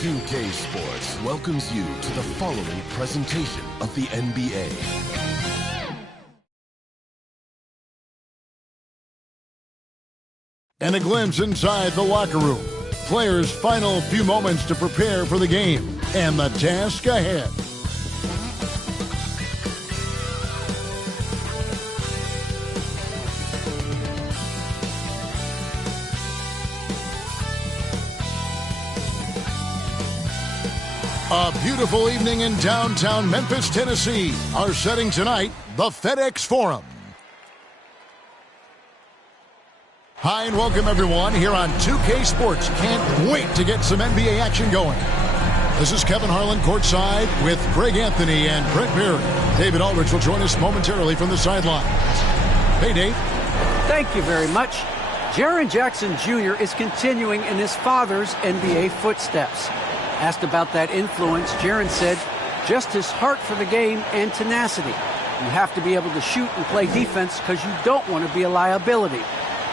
2K Sports welcomes you to the following presentation of the NBA. And a glimpse inside the locker room. Players' final few moments to prepare for the game and the task ahead. A beautiful evening in downtown Memphis, Tennessee. Our setting tonight, the FedEx Forum. Hi and welcome everyone here on 2K Sports. Can't wait to get some NBA action going. This is Kevin Harlan courtside with Greg Anthony and Brent Berry. David Aldridge will join us momentarily from the sidelines. Hey, Dave. Thank you very much. Jaren Jackson Jr. is continuing in his father's NBA footsteps. Asked about that influence, Jaren said, just his heart for the game and tenacity. You have to be able to shoot and play defense because you don't want to be a liability.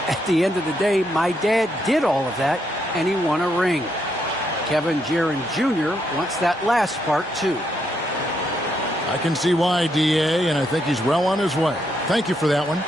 At the end of the day, my dad did all of that, and he won a ring. Kevin Jaren Jr. wants that last part, too. I can see why, DA, and I think he's well on his way. Thank you for that one.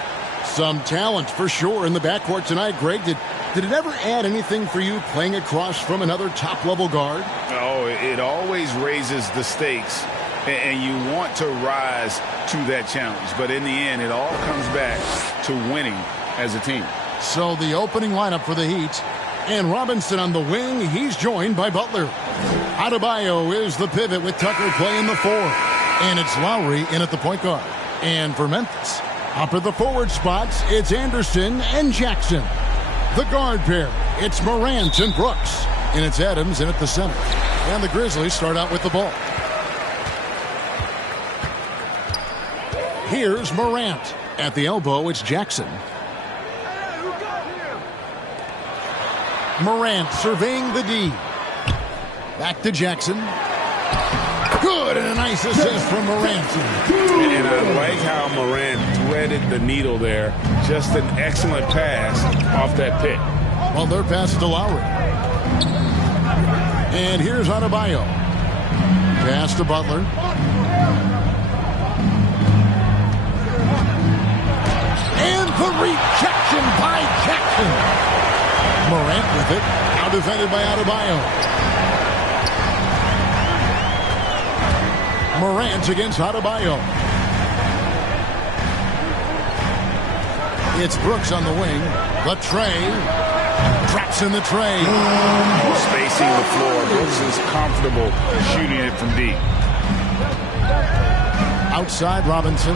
Some talent for sure in the backcourt tonight, Greg. Did it ever add anything for you playing across from another top-level guard? Oh, it always raises the stakes, and you want to rise to that challenge. But in the end, it all comes back to winning as a team. So the opening lineup for the Heat. And Robinson on the wing. He's joined by Butler. Adebayo is the pivot with Tucker playing the four. And it's Lowry in at the point guard. And for Memphis, up at the forward spots, it's Anderson and Jackson. The guard pair, it's Morant and Brooks. And it's Adams in at the center. And the Grizzlies start out with the ball. Here's Morant. At the elbow, it's Jackson. Morant surveying the D. Back to Jackson. Good, and a nice assist from Morant. And I like how Morant threaded the needle there. Just an excellent pass off that pick. Well, their pass to Lowry. And here's Adebayo. Pass to Butler. And the rejection by Jackson. Morant with it. Now defended by Adebayo. Morant against Adebayo. It's Brooks on the wing. The tray. Traps in the tray. Spacing the floor. Brooks is comfortable shooting it from deep. Outside Robinson.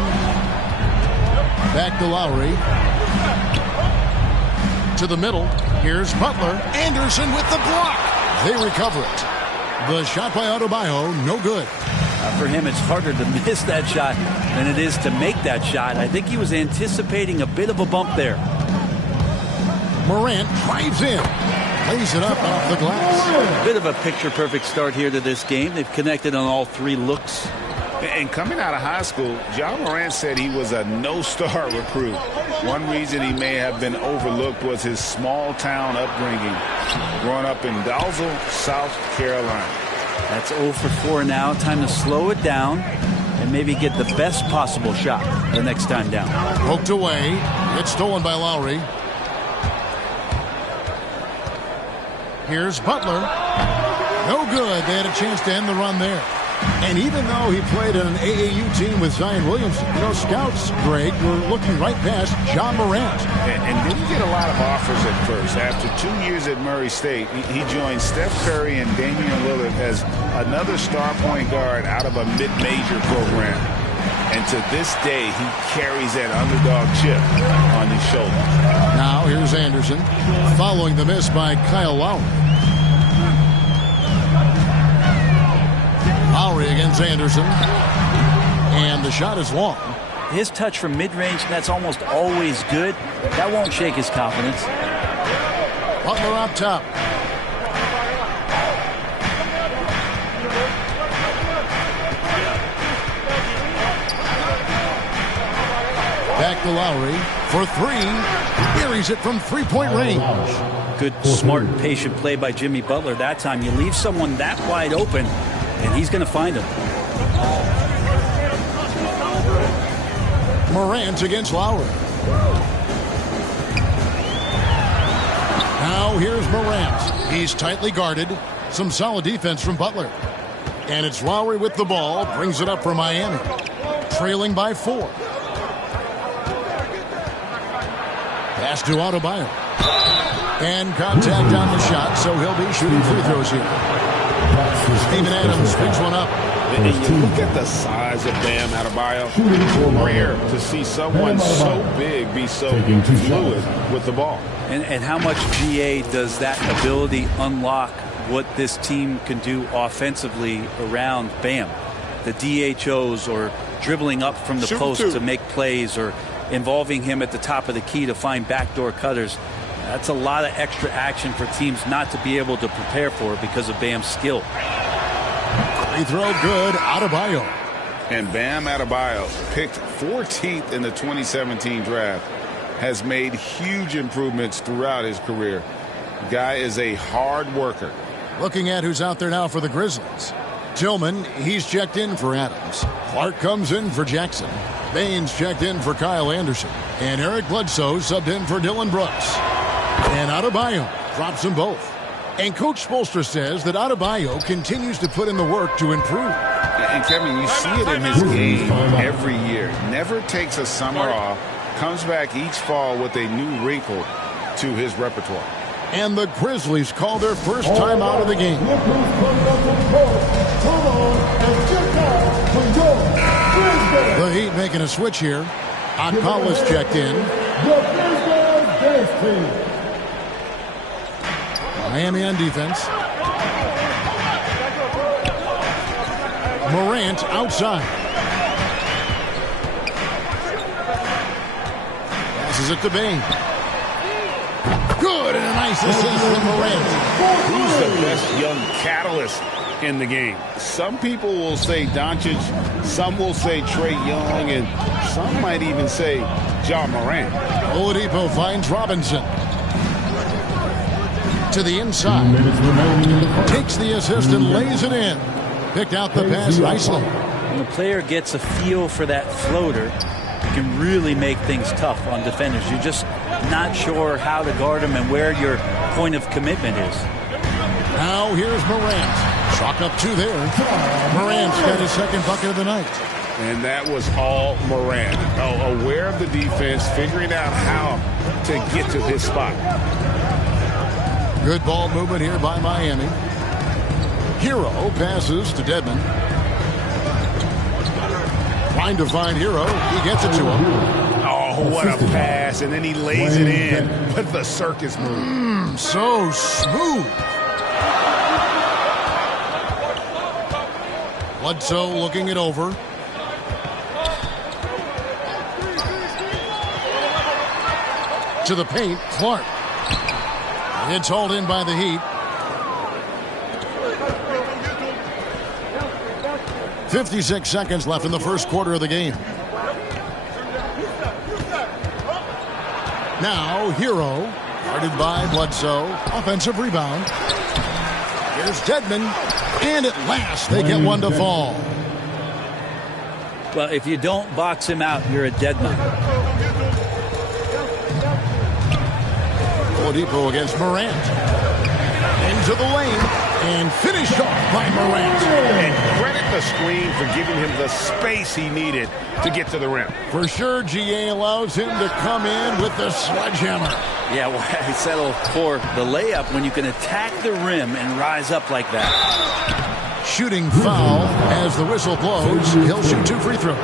Back to Lowry. To the middle. Here's Butler. Anderson with the block. They recover it. The shot by Adebayo, no good. For him, it's harder to miss that shot than it is to make that shot. I think he was anticipating a bit of a bump there. Morant drives in. Lays it up off the glass. A bit of a picture-perfect start here to this game. They've connected on all three looks. And coming out of high school, John Morant said he was a no-star recruit. One reason he may have been overlooked was his small-town upbringing, growing up in Dalzell, South Carolina. That's 0 for 4 now. Time to slow it down and maybe get the best possible shot the next time down. Poked away. It's stolen by Lowry. Here's Butler. No good. They had a chance to end the run there. And even though he played on an AAU team with Zion Williamson, scouts, Greg, were looking right past John Morant. And didn't get a lot of offers at first. After 2 years at Murray State, he joined Steph Curry and Damian Lillard as another star point guard out of a mid-major program. And to this day, he carries that underdog chip on his shoulder. Now here's Anderson, following the miss by Kyle Lowry. Lowry against Anderson. And the shot is long. His touch from mid-range, that's almost always good. That won't shake his confidence. Butler up top. Back to Lowry. for three. Buries it from three-point range. Good, smart, patient play by Jimmy Butler that time. You leave someone that wide open, and he's going to find him. Morant against Lowry. Now here's Morant. He's tightly guarded. Some solid defense from Butler. And it's Lowry with the ball. Brings it up for Miami. Trailing by 4. Pass to Adebayo. And contact on the shot, so he'll be shooting free throws here. Steven Adams picks one up. And you look at the size of Bam Adebayo. Rare to see someone so big be so fluid with the ball. And how much GA does that ability unlock what this team can do offensively around Bam? The DHOs, or dribbling up from the post to make plays, or involving him at the top of the key to find backdoor cutters. That's a lot of extra action for teams not to be able to prepare for because of Bam's skill. Free throw good, Adebayo. And Bam Adebayo, picked 14th in the 2017 draft, has made huge improvements throughout his career. The guy is a hard worker. Looking at who's out there now for the Grizzlies. Tillman, he's checked in for Adams. Clark comes in for Jackson. Baines checked in for Kyle Anderson. And Eric Bledsoe subbed in for Dylan Brooks. And Adebayo drops them both. And Coach Spoelstra says that Adebayo continues to put in the work to improve. And Kevin, you see it in his game every year. Never takes a summer off. Comes back each fall with a new wrinkle to his repertoire. And the Grizzlies call their first time out of the game. The Heat making a switch here. Akpalis checked in. Miami on defense. Morant outside. Passes it to Bain. Good, and a nice assist from Morant. Who's the best young catalyst in the game? Some people will say Doncic, some will say Trae Young, and some might even say Ja Morant. Oladipo finds Robinson. To the inside. Takes the assist and lays it in. Picked out the pass nicely. When the player gets a feel for that floater, you can really make things tough on defenders. You're just not sure how to guard them and where your point of commitment is. Now here's Morant. Chalk up 2 there. Morant's got his second bucket of the night. And that was all Morant. Aware of the defense, figuring out how to get to his spot. Good ball movement here by Miami. Hero passes to Dedmon. Trying to find Hero. He gets it to him. Oh, what a pass. And then he lays it in with the circus move. So smooth. Bledsoe looking it over. To the paint, Clark. It's hauled in by the Heat. 56 seconds left in the first quarter of the game. Now, Hero, guarded by Bledsoe. Offensive rebound. Here's Dedmon. And at last, they get one to fall. Well, if you don't box him out, you're a dead man. Oladipo against Morant. Into the lane. And finished off by Morant. And credit the screen for giving him the space he needed to get to the rim. For sure, GA allows him to come in with the sledgehammer. Yeah, well, I settle for the layup when you can attack the rim and rise up like that. Shooting foul as the whistle blows. He'll shoot 2 free throws.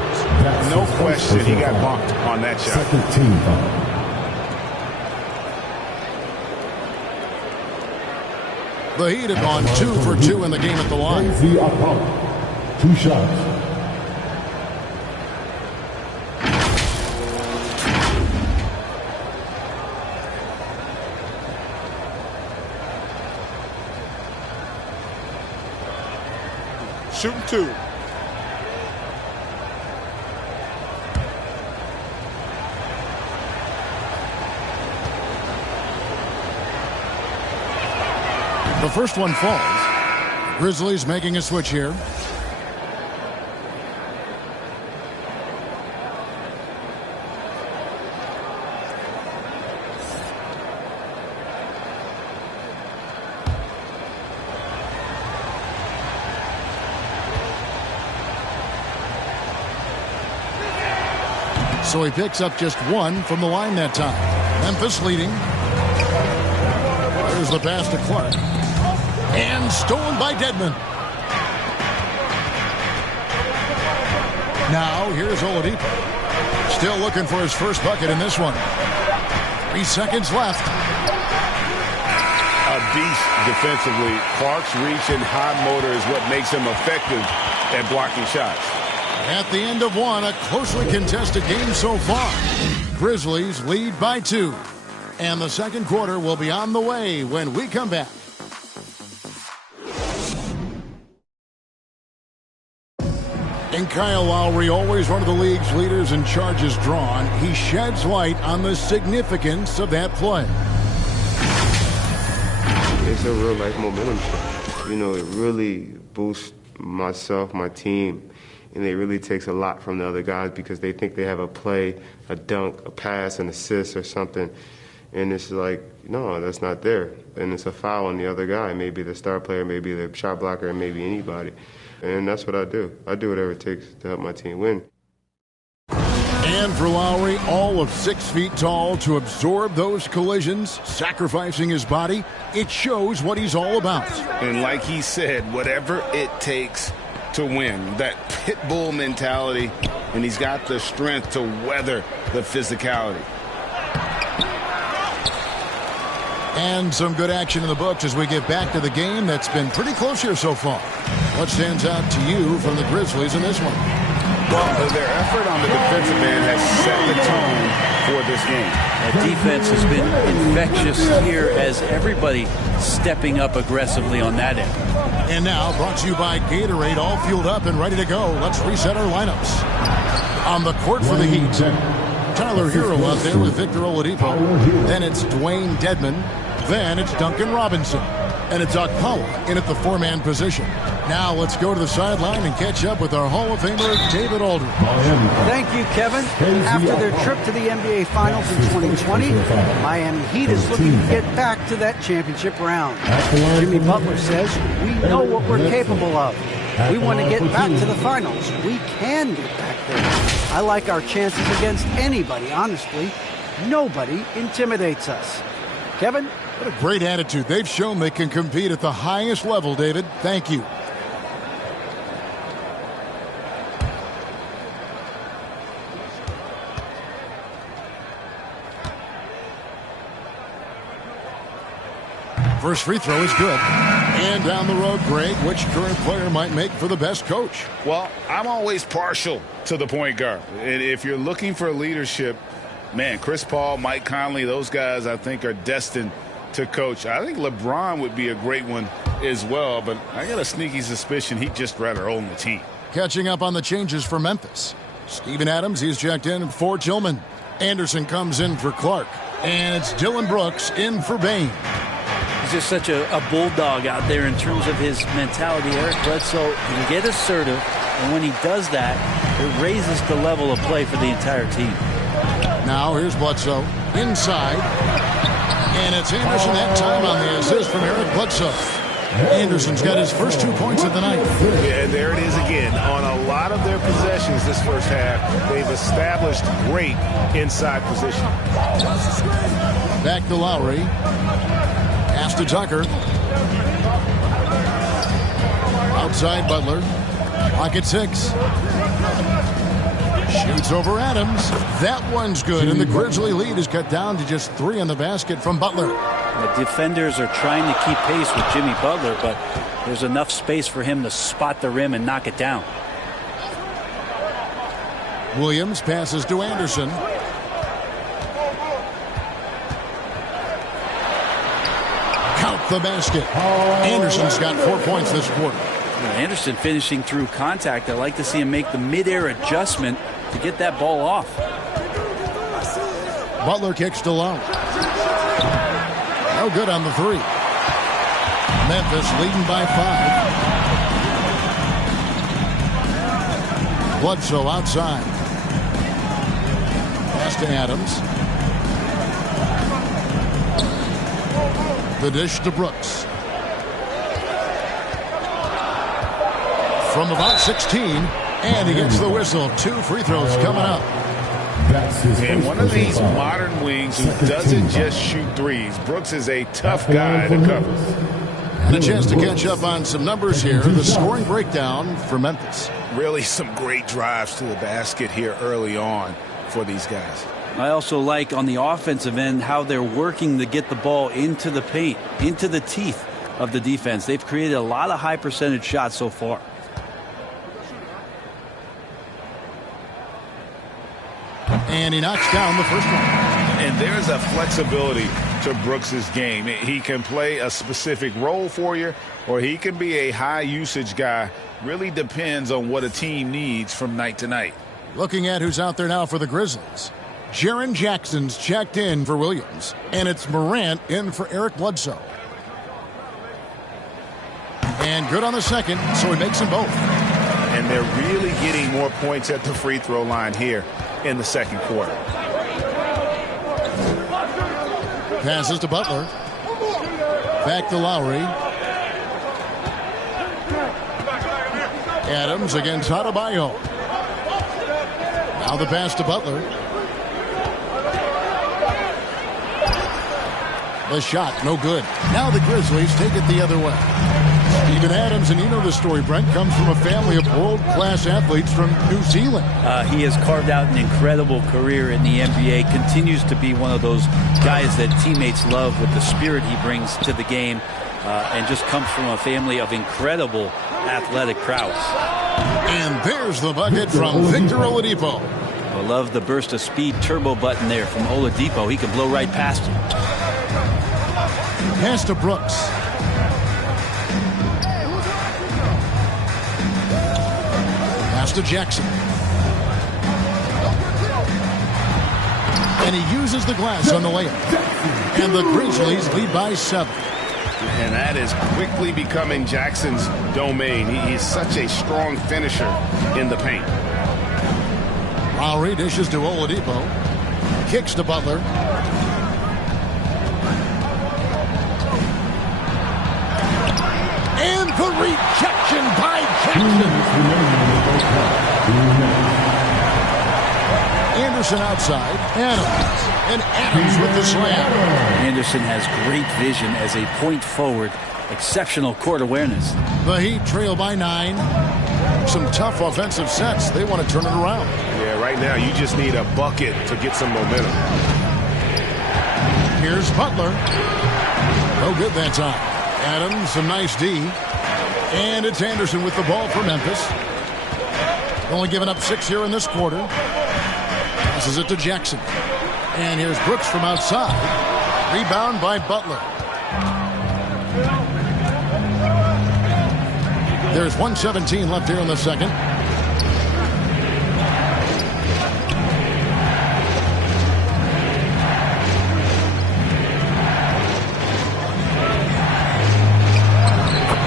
No question, he got bumped on that shot. Second team foul. The Heat have gone 2 for 2 in the game at the line. 2 shots. Shooting 2. The first one falls. Grizzlies making a switch here. So he picks up just one from the line that time. Memphis leading. There's the pass to Clark. And stolen by Dedmon. Now here's Oladipo. Still looking for his first bucket in this one. 3 seconds left. A beast defensively. Clark's reach and high motor is what makes him effective at blocking shots. At the end of one, a closely contested game so far. Grizzlies lead by 2. And the second quarter will be on the way when we come back. And Kyle Lowry, always one of the league's leaders in charges drawn, he sheds light on the significance of that play. It's a real life momentum shift. You know, it really boosts myself, my team, and it really takes a lot from the other guys because they think they have a play, a dunk, a pass, an assist or something. And it's like, no, that's not there. And it's a foul on the other guy, maybe the star player, maybe the shot blocker, and maybe anybody. And that's what I do. I do whatever it takes to help my team win. And for Lowry, all of 6 feet tall to absorb those collisions, sacrificing his body, it shows what he's all about. And like he said, whatever it takes to win, that pit bull mentality, and he's got the strength to weather the physicality. And some good action in the books as we get back to the game that's been pretty close here so far. What stands out to you from the Grizzlies in this one? Well, their effort on the defensive end has set the tone for this game. That defense has been infectious here as everybody stepping up aggressively on that end. And now, brought to you by Gatorade, all fueled up and ready to go. Let's reset our lineups. On the court for the Heat, Tyler Hero out there with Victor Oladipo. Then it's Dwayne Dedmon. Then it's Duncan Robinson. And it's Okpala in at the 4-man position. Now let's go to the sideline and catch up with our Hall of Famer, David Aldridge. Thank you, Kevin. After their trip to the NBA Finals in 2020, Miami Heat is looking to get back to that championship round. Jimmy Butler says, we know what we're capable of. We want to get back to the finals. We can get back there. I like our chances against anybody, honestly. Nobody intimidates us. Kevin? What a great attitude. They've shown they can compete at the highest level, David. Thank you. First free throw is good. And down the road, Greg, which current player might make for the best coach? Well, I'm always partial to the point guard. And if you're looking for leadership, man, Chris Paul, Mike Conley, those guys I think are destined to coach. I think LeBron would be a great one as well, but I got a sneaky suspicion he'd just rather own the team. Catching up on the changes for Memphis. Steven Adams, he's checked in for Tillman. Anderson comes in for Clark. And it's Dylan Brooks in for Bain. He's just such a bulldog out there in terms of his mentality. Eric Bledsoe can get assertive, and when he does that, it raises the level of play for the entire team. Now here's Bledsoe inside. And it's Anderson that time on the assist from Eric Bledsoe. Anderson's got his first 2 points of the night. Yeah, there it is again. On a lot of their possessions this first half, they've established great inside position. Back to Lowry. Pass to Tucker. Outside Butler. Pocket 6. Shoots over Adams. That one's good, and the Grizzly lead is cut down to just 3 on the basket from Butler. The defenders are trying to keep pace with Jimmy Butler, but there's enough space for him to spot the rim and knock it down. Williams passes to Anderson. Count the basket. Anderson's got 4 points this quarter. Anderson finishing through contact. I like to see him make the mid-air adjustment to get that ball off. Butler kicks to Lowry. No good on the 3. Memphis leading by 5. Bledsoe outside. Pass to Adams. The dish to Brooks. From about 16, and he gets the whistle. 2 free throws coming up. And one of these modern wings who doesn't just shoot threes. Brooks is a tough guy to cover. And a chance to catch up on some numbers here. The scoring breakdown for Memphis. Really some great drives to the basket here early on for these guys. I also like on the offensive end how they're working to get the ball into the paint, into the teeth of the defense. They've created a lot of high percentage shots so far. And he knocks down the first one. And there's a flexibility to Brooks's game. He can play a specific role for you, or he can be a high usage guy. Really depends on what a team needs from night to night. Looking at who's out there now for the Grizzlies. Jaren Jackson's checked in for Williams. And it's Morant in for Eric Bledsoe. And good on the second, so he makes them both. And they're really getting more points at the free throw line here in the second quarter. Passes to Butler. Back to Lowry. Adams against Adebayo. Now the pass to Butler. The shot, no good. Now the Grizzlies take it the other way. Steven Adams, and you know the story, Brent, comes from a family of world-class athletes from New Zealand. He has carved out an incredible career in the NBA, continues to be one of those guys that teammates love with the spirit he brings to the game, and just comes from a family of incredible athletic prowess. And there's the bucket from Victor Oladipo. I love the burst of speed turbo button there from Oladipo. He can blow right past him. Pass to Brooks. Pass to Jackson. And he uses the glass on the layup. And the Grizzlies lead by 7. And that is quickly becoming Jackson's domain. He's such a strong finisher in the paint. Lowry dishes to Oladipo. Kicks to Butler. And the rejection by Jackson. Anderson outside. Adams. And Adams with the slam. Anderson has great vision as a point forward. Exceptional court awareness. The Heat trail by 9. Some tough offensive sets. They want to turn it around. Yeah, right now you just need a bucket to get some momentum. Here's Butler. No good that time. Adams, some nice D. And it's Anderson with the ball for Memphis. Only giving up 6 here in this quarter. Passes it to Jackson. And here's Brooks from outside. Rebound by Butler. There's 1:17 left here in the second.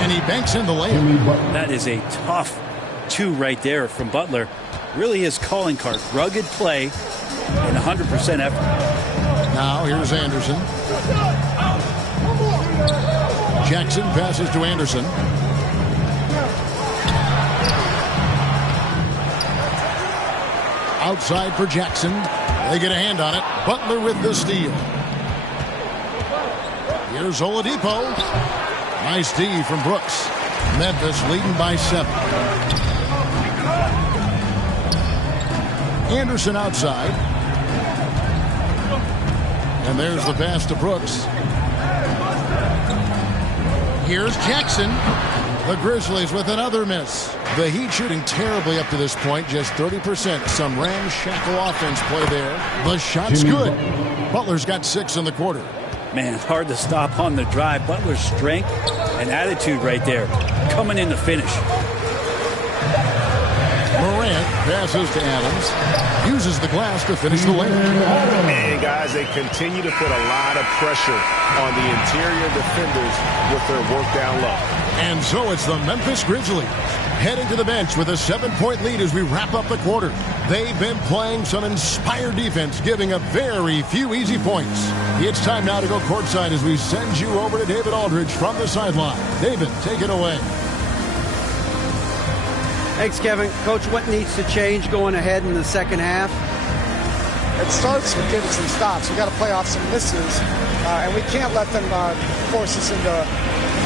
And he banks in the layup. That is a tough 2 right there from Butler. Really his calling card. Rugged play and 100% effort. Now here's Anderson. Jackson passes to Anderson. Outside for Jackson. They get a hand on it. Butler with the steal. Here's Oladipo. Nice D from Brooks. Memphis leading by 7. Anderson outside. And there's the pass to Brooks. Here's Jackson. The Grizzlies with another miss. The Heat shooting terribly up to this point, just 30%. Some ramshackle offense play there. The shot's good. Butler's got 6 in the quarter. Man, hard to stop on the drive. Butler's strength and attitude right there. Coming in to finish. Morant passes to Adams. Uses the glass to finish the lane. And guys, they continue to put a lot of pressure on the interior defenders with their work down low. And so it's the Memphis Grizzlies heading to the bench with a 7-point lead as we wrap up the quarter. They've been playing some inspired defense, giving up very few easy points. It's time now to go courtside as we send you over to David Aldridge from the sideline. David, take it away. Thanks, Kevin. Coach, what needs to change going ahead in the second half? It starts with getting some stops. We've got to play off some misses, and we can't let them force us into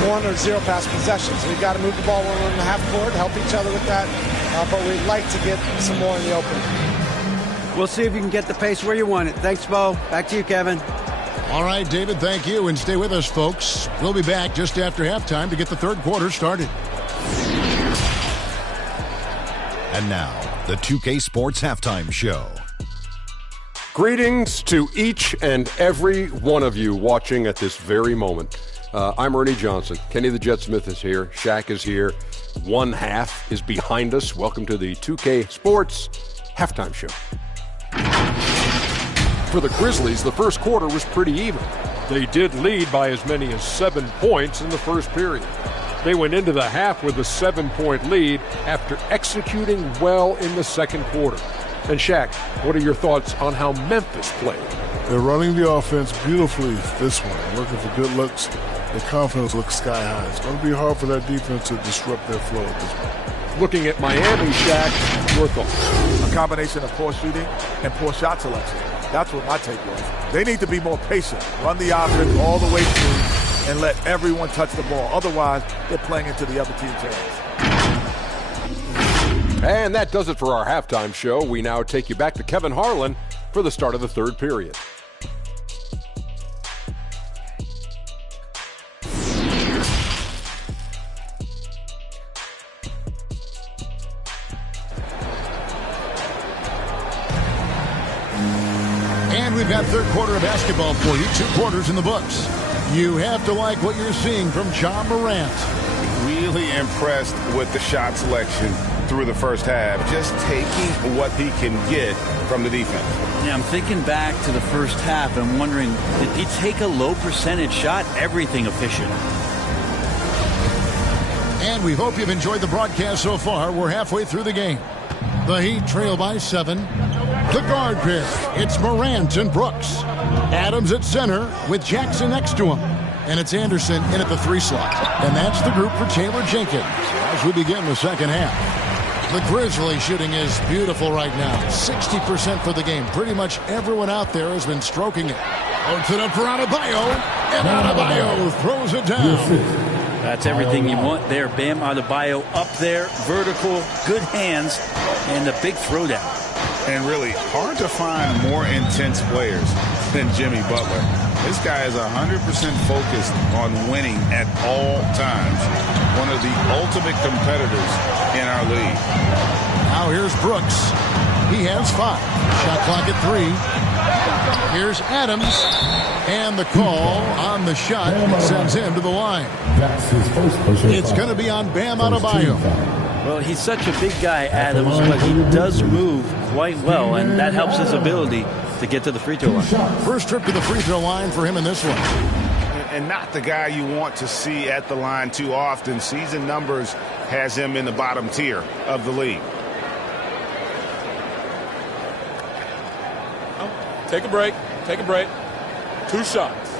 1 or 0 pass possessions. We've got to move the ball 1.5 court, help each other with that, but we'd like to get some more in the open. We'll see if you can get the pace where you want it. Thanks, Bo. Back to you, Kevin. All right, David, thank you, and stay with us, folks. We'll be back just after halftime to get the third quarter started. And now, the 2K Sports Halftime Show. Greetings to each and every one of you watching at this very moment. I'm Ernie Johnson. Kenny the Jet Smith is here. Shaq is here. One half is behind us. Welcome to the 2K Sports Halftime Show. For the Grizzlies, the first quarter was pretty even. They did lead by as many as 7 points in the first period. They went into the half with a 7-point lead after executing well in the second quarter. And Shaq, what are your thoughts on how Memphis played? They're running the offense beautifully this one, looking for good looks. Their confidence looks sky high. It's going to be hard for that defense to disrupt their flow at this point. Looking at Miami, Shaq, your thoughts? A combination of poor shooting and poor shot selection. That's what my take was. They need to be more patient, run the offense all the way through, and let everyone touch the ball. Otherwise, they're playing into the other team's hands. And that does it for our halftime show. We now take you back to Kevin Harlan for the start of the third period. And we've got third quarter of basketball for you. 2 quarters in the books. You have to like what you're seeing from John Morant. Really impressed with the shot selection through the first half, just taking what he can get from the defense. Yeah, I'm thinking back to the first half and wondering, did he take a low percentage shot? Everything efficient. And we hope you've enjoyed the broadcast so far. We're halfway through the game. The Heat trail by 7. The guard pair, it's Morant and Brooks. Adams at center with Jackson next to him. And it's Anderson in at the 3 slot. And that's the group for Taylor Jenkins as we begin the second half. The Grizzlies shooting is beautiful right now. 60% for the game. Pretty much everyone out there has been stroking it. Puts it up for Adebayo. And Adebayo throws it down. That's everything you want there. Bam Adebayo up there, vertical, good hands, and a big throwdown. And really hard to find more intense players than Jimmy Butler. This guy is 100% focused on winning at all times. One of the ultimate competitors in our league. Now here's Brooks. He has 5. Shot clock at 3. Here's Adams. And the call on the shot sends him to the line. It's going to be on Bam Adebayo. Well, he's such a big guy, Adams, but he does move quite well, and that helps his ability to get to the free throw line. First trip to the free throw line for him in this one. And not the guy you want to see at the line too often. Season numbers has him in the bottom tier of the league. Take a break. Take a break. 2 shots.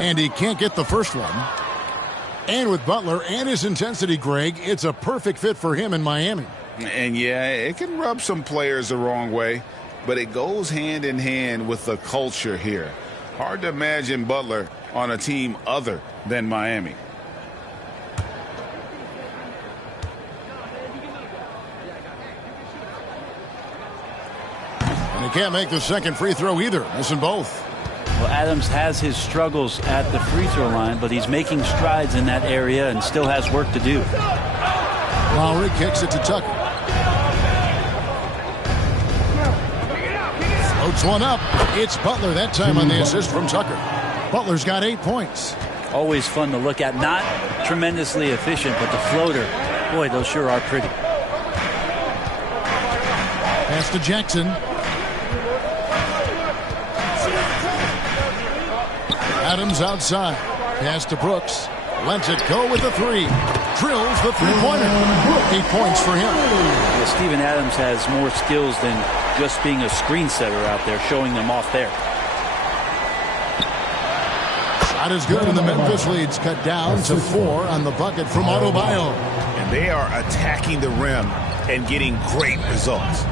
And he can't get the first one. And with Butler and his intensity, Greg, it's a perfect fit for him in Miami. And yeah, it can rub some players the wrong way, but it goes hand in hand with the culture here. Hard to imagine Butler on a team other than Miami. And he can't make the second free throw either, missing both. Well, Adams has his struggles at the free throw line, but he's making strides in that area and still has work to do. Lowry kicks it to Tucker. Floats one up. It's Butler that time on the assist from Tucker. Butler's got 8 points. Always fun to look at. Not tremendously efficient, but the floater, boy, those sure are pretty. Pass to Jackson. Adams outside. Pass to Brooks. Lets it go with the three. Drills the three-pointer. 8 points for him. Yeah, Steven Adams has more skills than just being a screen setter out there, showing them off there. Shot is good, and the Memphis lead's cut down to 4 on the bucket from Adebayo. And they are attacking the rim and getting great results.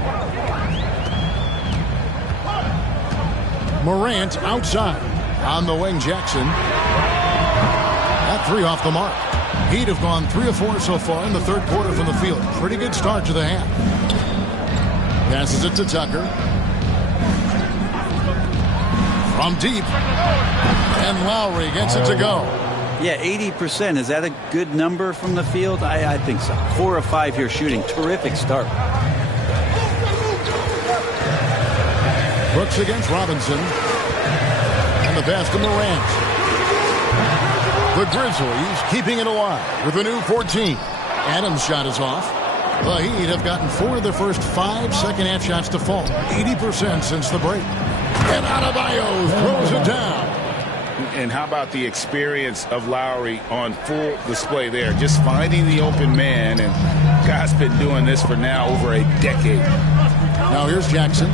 Morant outside. On the wing, Jackson. That 3 off the mark. Heat have gone 3 of 4 so far in the third quarter from the field. Pretty good start to the half. Passes it to Tucker. From deep. And Lowry gets it to go. Yeah, 80%. Is that a good number from the field? I think so. 4 of 5 here shooting. Terrific start. Brooks against Robinson. And the pass to Morant. The Grizzlies keeping it alive with a new 14. Adams' shot is off. The Heat have gotten 4 of their first 5 second-half shots to fall. 80% since the break. And Adebayo throws it down. And how about the experience of Lowry on full display there? Just finding the open man. And guy's been doing this for now over a decade. Now here's Jackson.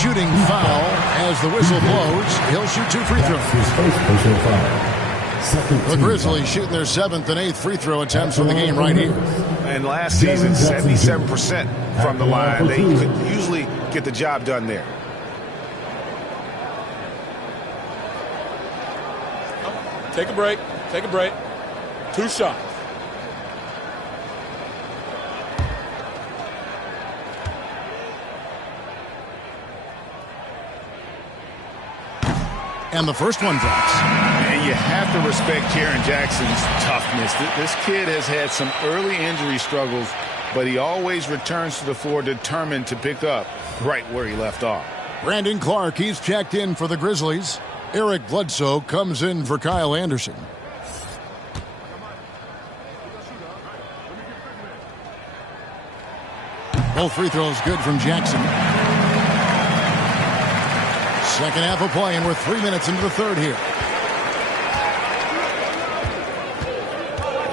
Shooting foul as the whistle blows. He'll shoot 2 free throws. The Grizzlies shooting their 7th and 8th free throw attempts for the game right here. And last season, 77% from the line. They could usually get the job done there. Take a break. Take a break. 2 shots. And the first one drops. And you have to respect Jaren Jackson's toughness. This kid has had some early injury struggles, but he always returns to the floor determined to pick up right where he left off. Brandon Clark, he's checked in for the Grizzlies. Eric Bledsoe comes in for Kyle Anderson. Both free throws good from Jackson. Second half of play, and we're 3 minutes into the third here.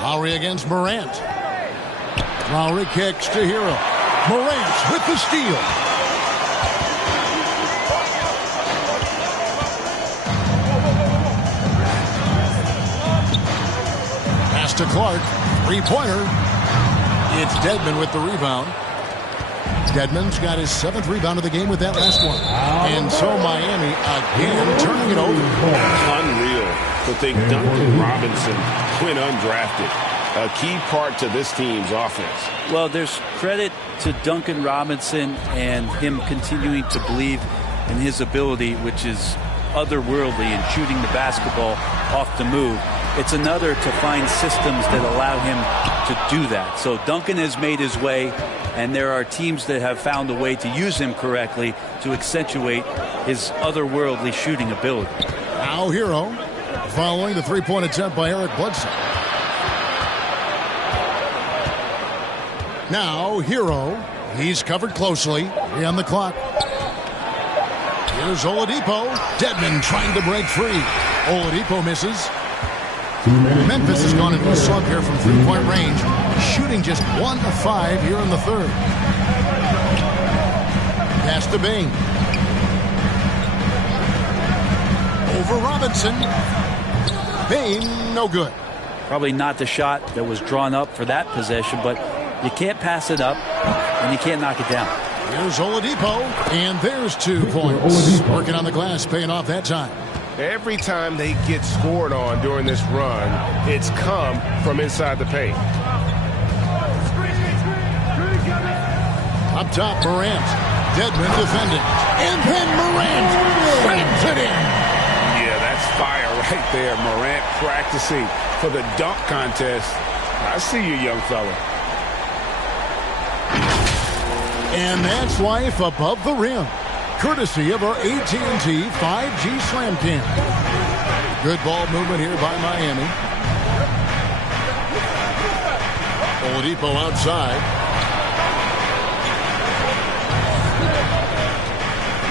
Lowry against Morant. Lowry kicks to Hero. Morant with the steal. Pass to Clark. 3-pointer. It's Dedmon with the rebound. Dedmon's got his 7th rebound of the game with that last one. And so Miami again turning it over. Unreal to think Duncan Robinson went undrafted. A key part to this team's offense. Well, there's credit to Duncan Robinson and him continuing to believe in his ability, which is otherworldly in shooting the basketball off the move. It's another to find systems that allow him to do that. So Duncan has made his way, and there are teams that have found a way to use him correctly to accentuate his otherworldly shooting ability. Now Hero following the 3-point attempt by Eric Bledsoe. Now Hero, he's covered closely. 3 on the clock. Here's Oladipo. Dedmon trying to break free. Oladipo misses. Memphis has gone into a slump here from 3-point range, shooting just 1 of 5 here in the third. Pass to Bing. Over Robinson. Bing, no good. Probably not the shot that was drawn up for that possession, but you can't pass it up, and you can't knock it down. Here's Oladipo, and there's 2 points. Working on the glass, paying off that time. Every time they get scored on during this run, it's come from inside the paint. Up top, Morant. Dedmon defending. And then Morant slams it in. Yeah, that's fire right there. Morant practicing for the dunk contest. I see you, young fella. And that's life above the rim, courtesy of our AT&T 5G Slam Cam. Good ball movement here by Miami. Oladipo outside.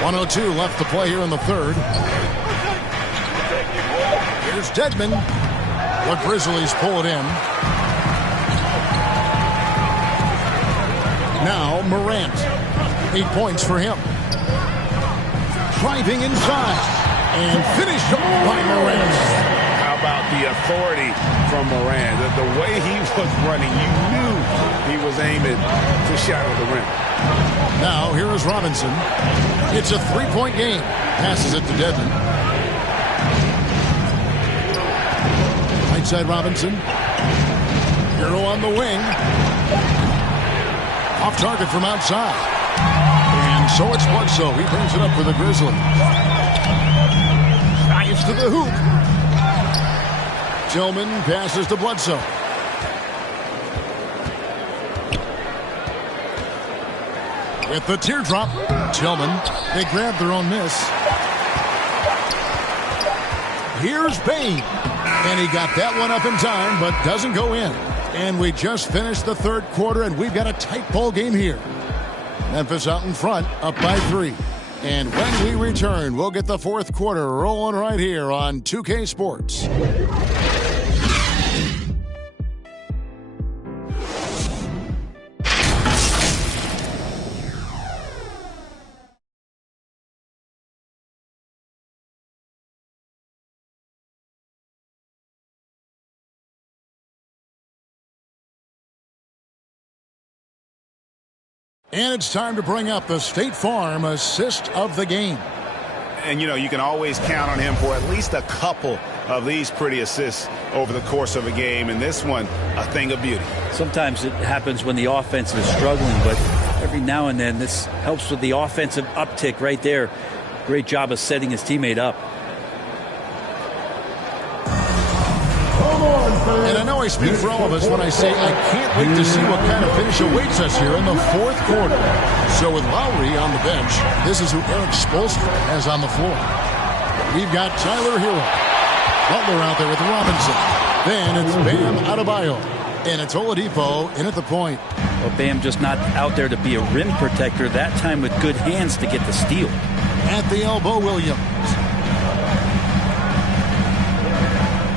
1:02 left to play here in the third. Here's Dedmon. The Grizzlies pull it in. Now Morant. 8 points for him. Driving inside. And finished by Morant. How about the authority from Morant? The way he was running, you knew he was aiming to shadow the rim. Now here is Robinson. It's a 3-point game. Passes it to Dedmon. Right side Robinson. Hero on the wing. Off target from outside. And so it's Bledsoe. He brings it up for the Grizzlies. Drives to the hoop. Tillman passes to Bledsoe. With the teardrop, Tillman, they grab their own miss. Here's Payne. And he got that one up in time, but doesn't go in. And we just finished the third quarter, and we've got a tight ball game here. Memphis out in front, up by 3. And when we return, we'll get the fourth quarter rolling right here on 2K Sports. And it's time to bring up the State Farm assist of the game. And, you know, you can always count on him for at least a couple of these pretty assists over the course of a game. And this one, a thing of beauty. Sometimes it happens when the offense is struggling, but every now and then this helps with the offensive uptick right there. Great job of setting his teammate up. And I know I speak for all of us when I say I can't wait to see what kind of finish awaits us here in the fourth quarter. So with Lowry on the bench, this is who Eric Spoelstra has on the floor. We've got Tyler Hero. Butler out there with Robinson. Then it's Bam Adebayo. And it's Oladipo in at the point. Well, Bam just not out there to be a rim protector, that time with good hands to get the steal. At the elbow, Williams.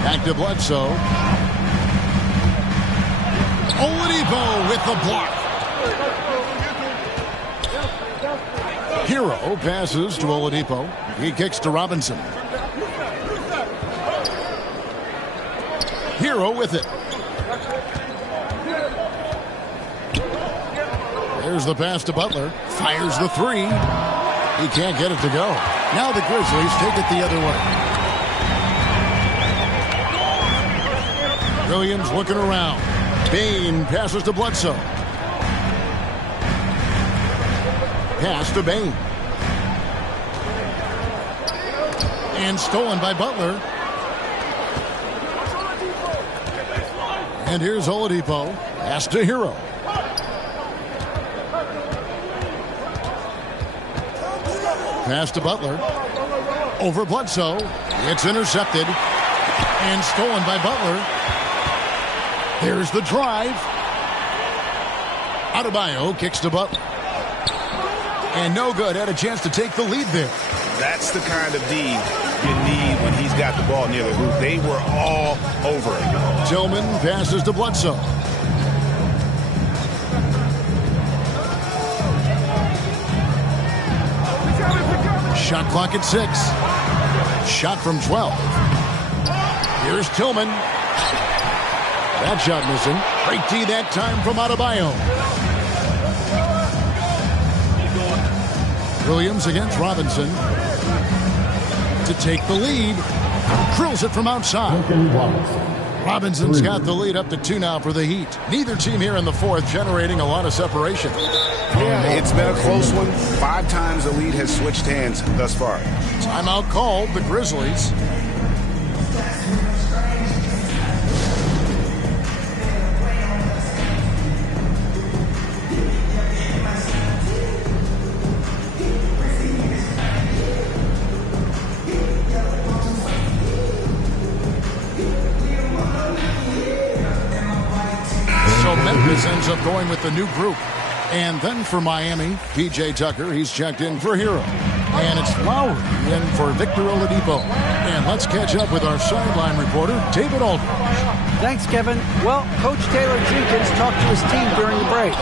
Back to Bledsoe. Oladipo with the block. Hero passes to Oladipo. He kicks to Robinson. Hero with it. There's the pass to Butler. Fires the 3. He can't get it to go. Now the Grizzlies take it the other way. Williams looking around. Bane passes to Bledsoe. Pass to Bane. And stolen by Butler. And here's Oladipo. Pass to Hero. Pass to Butler. Over Bledsoe. It's intercepted. And stolen by Butler. There's the drive. Adebayo kicks to Butler. And no good. Had a chance to take the lead there. That's the kind of D you need when he's got the ball near the hoop. They were all over it. Tillman passes to Bledsoe. Shot clock at 6. Shot from 12. Here's Tillman. That shot missing. Great D that time from Adebayo. Williams against Robinson. To take the lead. Drills it from outside. Robinson's got the lead up to 2 now for the Heat. Neither team here in the fourth generating a lot of separation. Yeah, it's been a close one. 5 times the lead has switched hands thus far. Timeout called, the Grizzlies. Memphis ends up going with the new group. And then for Miami, P.J. Tucker, he's checked in for Hero. And it's Lowry in for Victor Oladipo. And let's catch up with our sideline reporter, David Aldridge. Thanks, Kevin. Well, Coach Taylor Jenkins talked to his team during the break.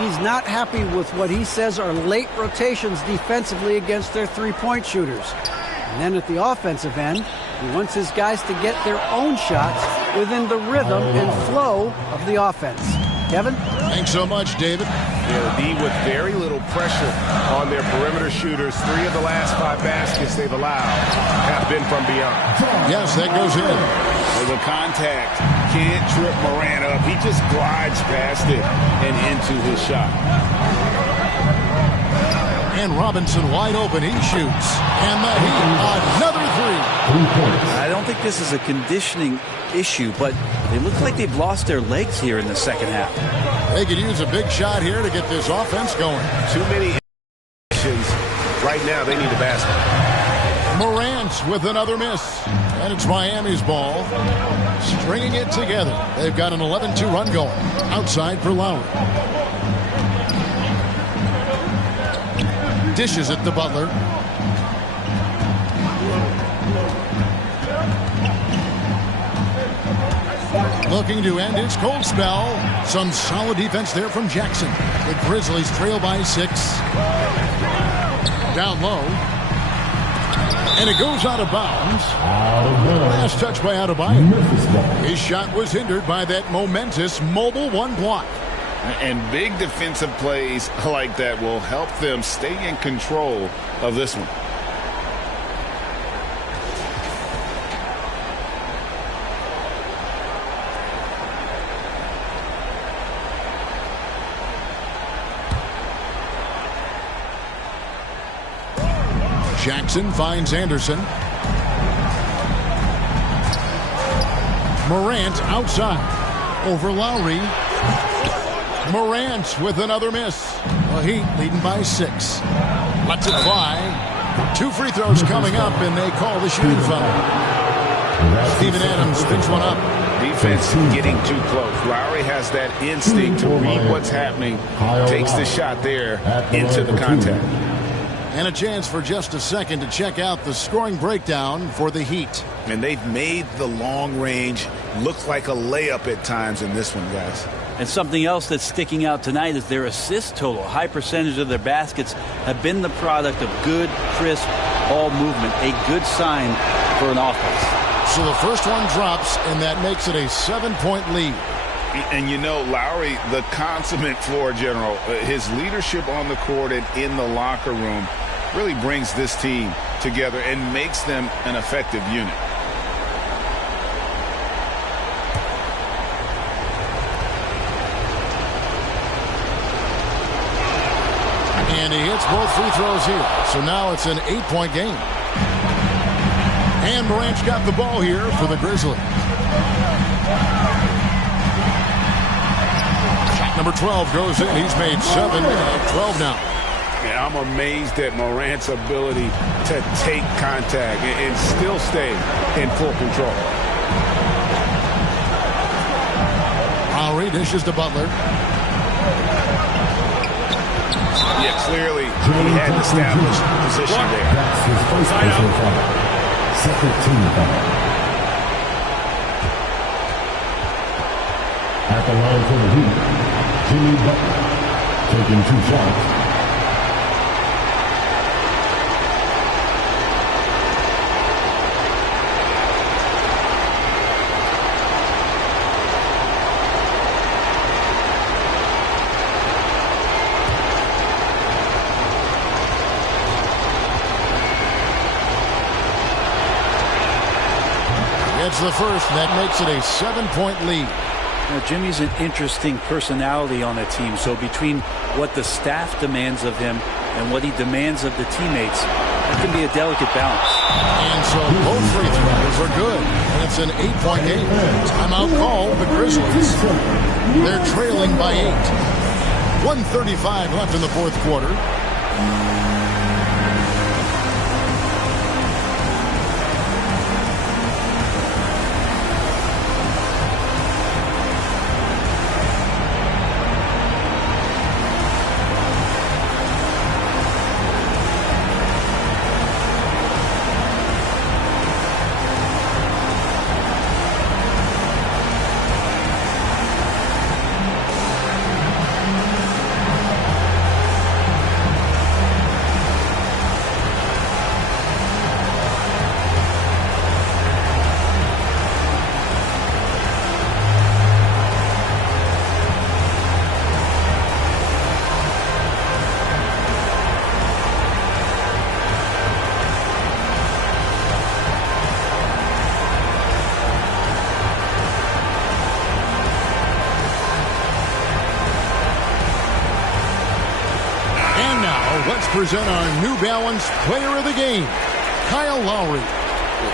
He's not happy with what he says are late rotations defensively against their three-point shooters. And then at the offensive end, he wants his guys to get their own shots within the rhythm and flow of the offense. Kevin? Thanks so much, David. They'll be with very little pressure on their perimeter shooters. 3 of the last 5 baskets they've allowed have been from beyond. Yes, that goes in. With a contact, can't trip Morant up. He just glides past it and into his shot. And Robinson wide open. He shoots. And the Heat, another 3. I don't think this is a conditioning issue, but they look like they've lost their legs here in the second half. They could use a big shot here to get this offense going. Too many issues. Right now, they need a basket. Morant with another miss. And it's Miami's ball. Stringing it together. They've got an 11-2 run going. Outside for Lowry. Dishes it to Butler. Looking to end his cold spell. Some solid defense there from Jackson. The Grizzlies trail by 6. Down low. And it goes out of bounds. Last touch by Adebayo. His shot was hindered by that momentous mobile 1 block. And big defensive plays like that will help them stay in control of this one. Jackson finds Anderson. Morant outside. Over Lowry. Morant with another miss. The Heat leading by 6. Lets it fly. 2 free throws coming up, and they call the shooting foul. Steven Adams picks one up. Defense getting too close. Lowry has that instinct to read what's happening. Takes the shot there into the contact. And a chance for just a second to check out the scoring breakdown for the Heat. And they've made the long range look like a layup at times in this one, guys. And something else that's sticking out tonight is their assist total. A high percentage of their baskets have been the product of good, crisp ball movement. A good sign for an offense. So the first one drops, and that makes it a 7-point lead. And you know, Lowry, the consummate floor general, his leadership on the court and in the locker room really brings this team together and makes them an effective unit. And he hits both free throws here. So now it's an 8-point game. And Morant's got the ball here for the Grizzlies. Shot number 12 goes in. He's made 7 of 12 now. And I'm amazed at Morant's ability to take contact and still stay in full control. Lowry dishes to Butler. Yeah, clearly he had an established position there. That's his first personal foul. Second team foul. At the line for the Heat, Jimmy Butler taking 2 shots. It's the first, and that makes it a 7-point lead. Now, Jimmy's an interesting personality on the team. So between what the staff demands of him and what he demands of the teammates, that can be a delicate balance. And so both free throws are good. And it's an 8-point game. Timeout call, the Grizzlies. They're trailing by 8. 1:35 left in the fourth quarter. present our New Balance Player of the Game, Kyle Lowry.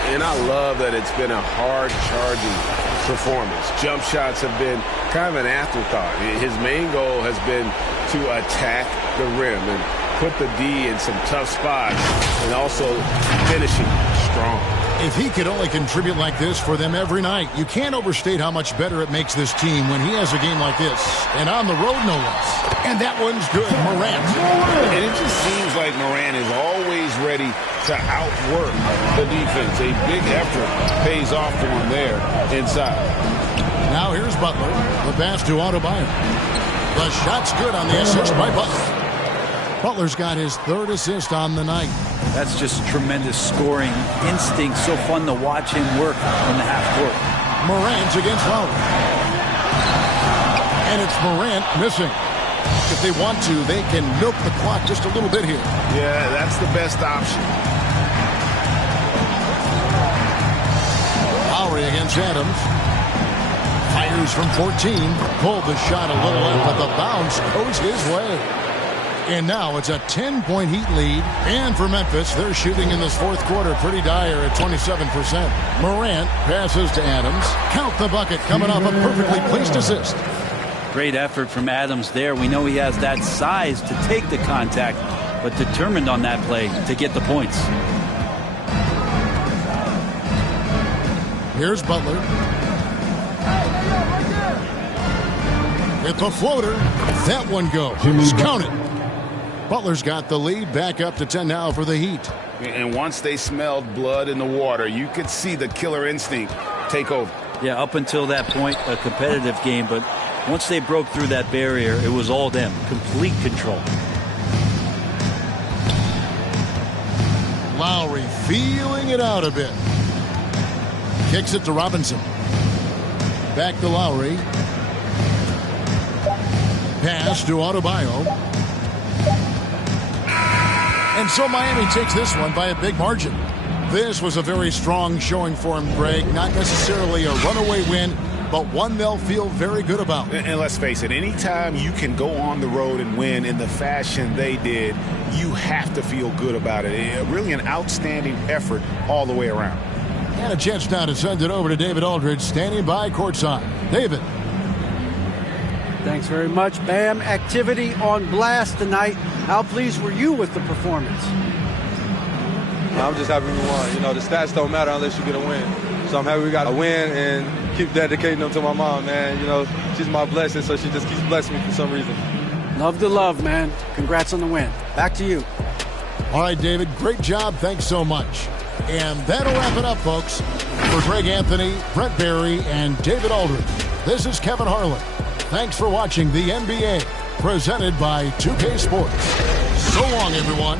And I love that it's been a hard-charging performance. Jump shots have been kind of an afterthought. His main goal has been to attack the rim and put the D in some tough spots and also finishing strong. If he could only contribute like this for them every night, you can't overstate how much better it makes this team when he has a game like this. And on the road, no less. And that one's good. Morant. And it just seems like Morant is always ready to outwork the defense. A big effort pays off for him there inside. Now here's Butler. The pass to Adebayo. The shot's good on the assist by Butler. Butler's got his third assist on the night. That's just tremendous scoring instinct. So fun to watch him work in the half court. Morant's against Lowry. And it's Morant missing. If they want to, they can milk the clock just a little bit here. Yeah, that's the best option. Lowry against Adams. Fires from 14. Pulled the shot a little left, but the bounce goes his way. And now it's a 10-point Heat lead. And for Memphis, they're shooting in this fourth quarter pretty dire at 27%. Morant passes to Adams. Count the bucket coming off a perfectly placed assist. Great effort from Adams there. We know he has that size to take the contact, but determined on that play to get the points. Here's Butler. With the floater, that one goes. Count it. Butler's got the lead, back up to 10 now for the Heat. And once they smelled blood in the water, you could see the killer instinct take over. Yeah, up until that point, a competitive game, but once they broke through that barrier, it was all them. Complete control. Lowry feeling it out a bit. Kicks it to Robinson. Back to Lowry. Pass to Adebayo. And so Miami takes this one by a big margin. This was a very strong showing for him, Greg. Not necessarily a runaway win, but one they'll feel very good about. And let's face it, anytime you can go on the road and win in the fashion they did, you have to feel good about it. Really an outstanding effort all the way around. And a chance now to send it over to David Aldridge, standing by courtside. David. Thanks very much, Bam. Activity on blast tonight. How pleased were you with the performance? I'm just happy we won. You know, the stats don't matter unless you get a win. So I'm happy we got a win and keep dedicating them to my mom, man. You know, she's my blessing, so she just keeps blessing me for some reason. Love to love, man. Congrats on the win. Back to you. All right, David, great job. Thanks so much. And that'll wrap it up, folks. For Greg Anthony, Brett Barry, and David Aldridge, this is Kevin Harlan. Thanks for watching the NBA, presented by 2K Sports. So long, everyone.